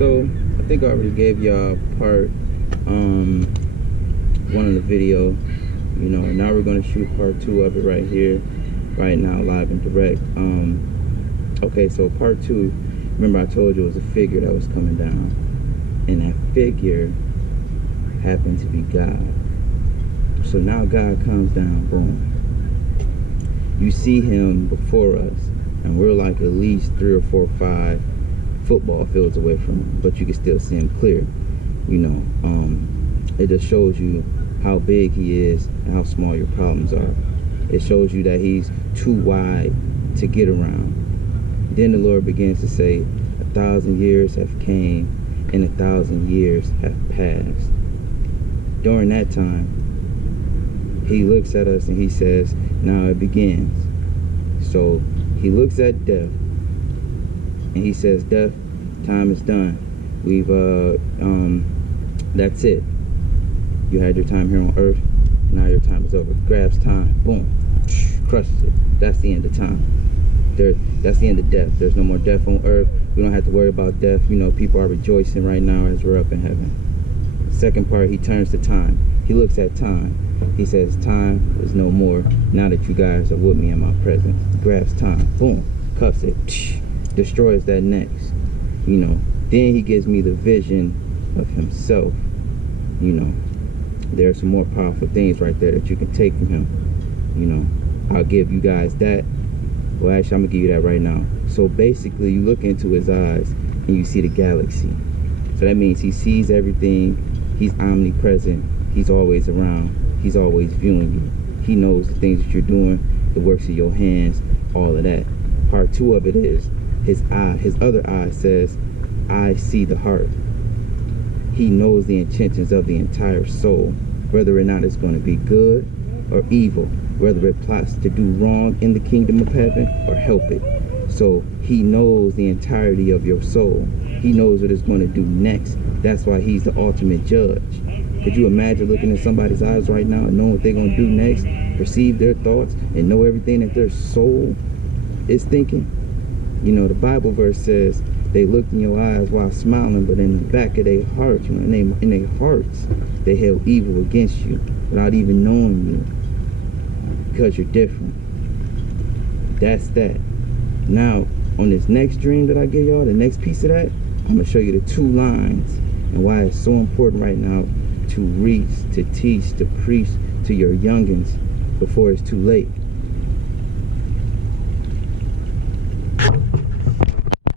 So I think I already gave y'all part one of the video, you know, and now we're gonna shoot part 2 of it right here, right now, live and direct. Okay, so part 2, remember I told you it was a figure that was coming down, and that figure happened to be God. So now God comes down, boom. You see him before us, and we're like at least 3 or 4 or 5 football fields away from him, but you can still see him clear. You know, it just shows you how big he is and how small your problems are. It shows you that he's too wide to get around. Then the Lord begins to say, 1,000 years have came and 1,000 years have passed. During that time, he looks at us and he says, now it begins. So he looks at death and he says, death, time is done. We've that's it. You had your time here on earth, now your time is over. Grabs time, boom, crushes it. That's the end of time. That's the end of death. There's no more death on earth. We don't have to worry about death. You know, people are rejoicing right now as we're up in heaven. Second part, he turns to time. He looks at time. He says, time is no more now that you guys are with me in my presence. Grabs time, boom, cuffs it, destroys that next. You know, then he gives me the vision of himself. You know, there are some more powerful things right there that you can take from him. You know, I'll give you guys that. Well, actually, I'm gonna give you that right now. So basically, you look into his eyes and you see the galaxy. So that means he sees everything. He's omnipresent. He's always around. He's always viewing you. He knows the things that you're doing, the works of your hands, all of that. Part 2 of it is his eye. His other eye says, I see the heart. He knows the intentions of the entire soul, whether or not it's going to be good or evil, whether it plots to do wrong in the kingdom of heaven or help it. So he knows the entirety of your soul. He knows what it's going to do next. That's why he's the ultimate judge. Could you imagine looking in somebody's eyes right now and knowing what they're going to do next, perceive their thoughts, and know everything that their soul is thinking? You know, the Bible verse says, they looked in your eyes while smiling, but in the back of their hearts, you know, in their hearts, they held evil against you without even knowing you, because you're different. That's that. Now, on this next dream that I give y'all, the next piece of that, I'm going to show you the 2 lines and why it's so important right now to reach, to teach, to preach to your youngins before it's too late.